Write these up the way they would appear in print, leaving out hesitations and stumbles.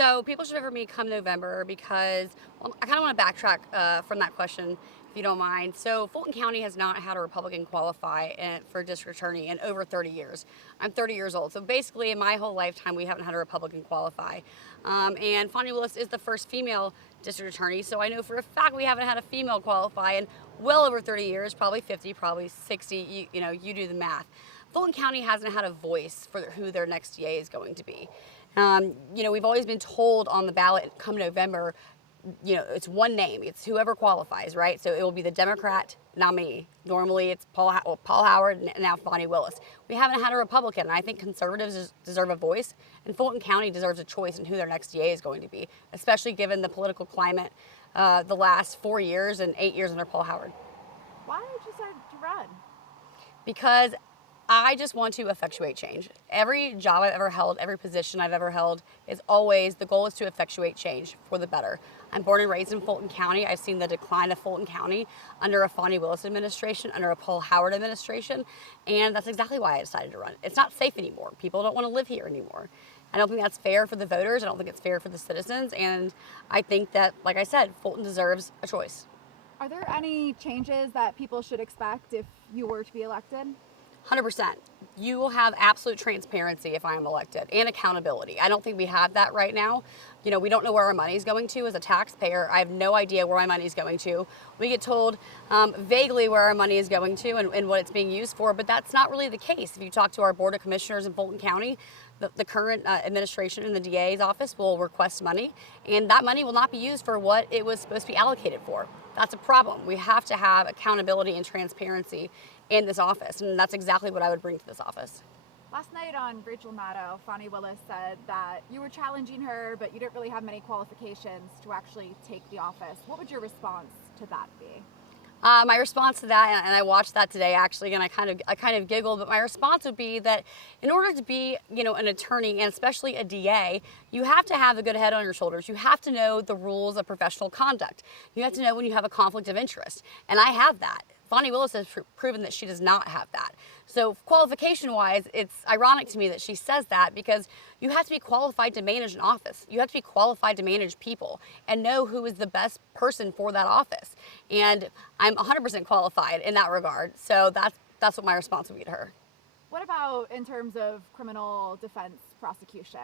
So people should vote for me come November because, well, I kind of want to backtrack from that question, if you don't mind. So Fulton County has not had a Republican qualify for district attorney in over 30 years. I'm 30 years old. So basically in my whole lifetime, we haven't had a Republican qualify. And Fani Willis is the first female district attorney. So I know for a fact we haven't had a female qualify in well over 30 years, probably 50, probably 60, you do the math. Fulton County hasn't had a voice for who their next DA is going to be. We've always been told on the ballot come November, it's one name. It's whoever qualifies, right? So it will be the Democrat nominee. Normally it's Paul Howard and now Fani Willis. We haven't had a Republican, and I think conservatives deserve a voice, and Fulton County deserves a choice in who their next DA is going to be, especially given the political climate the last 4 years and 8 years under Paul Howard. Why did you decide to run? Because I just want to effectuate change. Every job I've ever held, every position I've ever held is always, the goal is to effectuate change for the better. I'm born and raised in Fulton County. I've seen the decline of Fulton County under a Fani Willis administration, under a Paul Howard administration, and that's exactly why I decided to run. It's not safe anymore. People don't want to live here anymore. I don't think that's fair for the voters. I don't think it's fair for the citizens, and I think that, like I said, Fulton deserves a choice. Are there any changes that people should expect if you were to be elected? 100%. You will have absolute transparency if I am elected, and accountability. I don't think we have that right now. We don't know where our money is going to. As a taxpayer, I have no idea where my money is going to. We get told vaguely where our money is going to and what it's being used for, but that's not really the case. If you talk to our Board of Commissioners in Fulton County, the current administration in the DA's office will request money, and that money will not be used for what it was supposed to be allocated for. That's a problem. We have to have accountability and transparency in this office, and that's exactly what I would bring to this office. Last night on Rachel Maddow, Fani Willis said that you were challenging her, but you didn't really have many qualifications to actually take the office. What would your response to that be? My response to that, and I watched that today actually, and I kind of giggled, but my response would be that in order to be, an attorney and especially a DA, you have to have a good head on your shoulders. You have to know the rules of professional conduct. You have to know when you have a conflict of interest, and I have that. Fani Willis has proven that she does not have that. So qualification-wise, it's ironic to me that she says that because you have to be qualified to manage an office. You have to be qualified to manage people and know who is the best person for that office. And I'm 100% qualified in that regard. So that's what my response would be to her. What about in terms of criminal defense prosecution?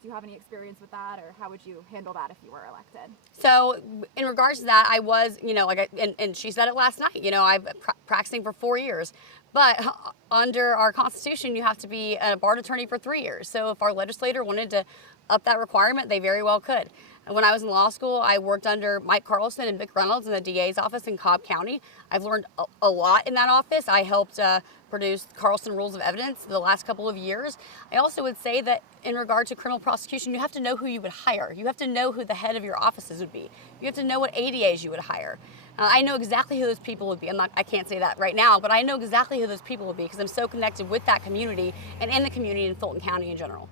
Do you have any experience with that, or how would you handle that if you were elected? So in regards to that, I was, and she said it last night, I've been practicing for 4 years. But under our Constitution, you have to be a barred attorney for 3 years. So if our legislator wanted to up that requirement, they very well could. And when I was in law school, I worked under Mike Carlson and Vic Reynolds in the DA's office in Cobb County. I've learned a lot in that office. I helped produce Carlson Rules of Evidence the last couple of years. I also would say that in regard to criminal prosecution, you have to know who you would hire. You have to know who the head of your offices would be. You have to know what ADAs you would hire. I know exactly who those people would be. I can't say that right now, but I know exactly who those people would be because I'm so connected with that community and in the community in Fulton County in general.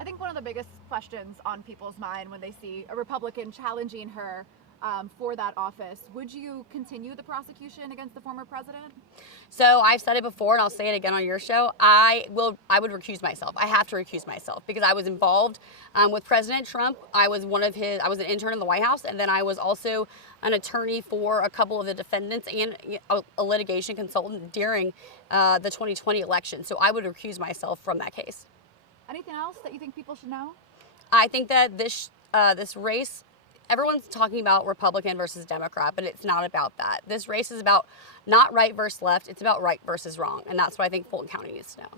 I think one of the biggest questions on people's mind when they see a Republican challenging her for that office, would you continue the prosecution against the former president? So I've said it before, and I'll say it again on your show. I would recuse myself. I have to recuse myself because I was involved with President Trump. I was an intern in the White House, and then I was also an attorney for a couple of the defendants and a litigation consultant during the 2020 election. So I would recuse myself from that case. Anything else that you think people should know? I think that this race, everyone's talking about Republican versus Democrat, but it's not about that. This race is about not right versus left. It's about right versus wrong. And that's what I think Fulton County needs to know.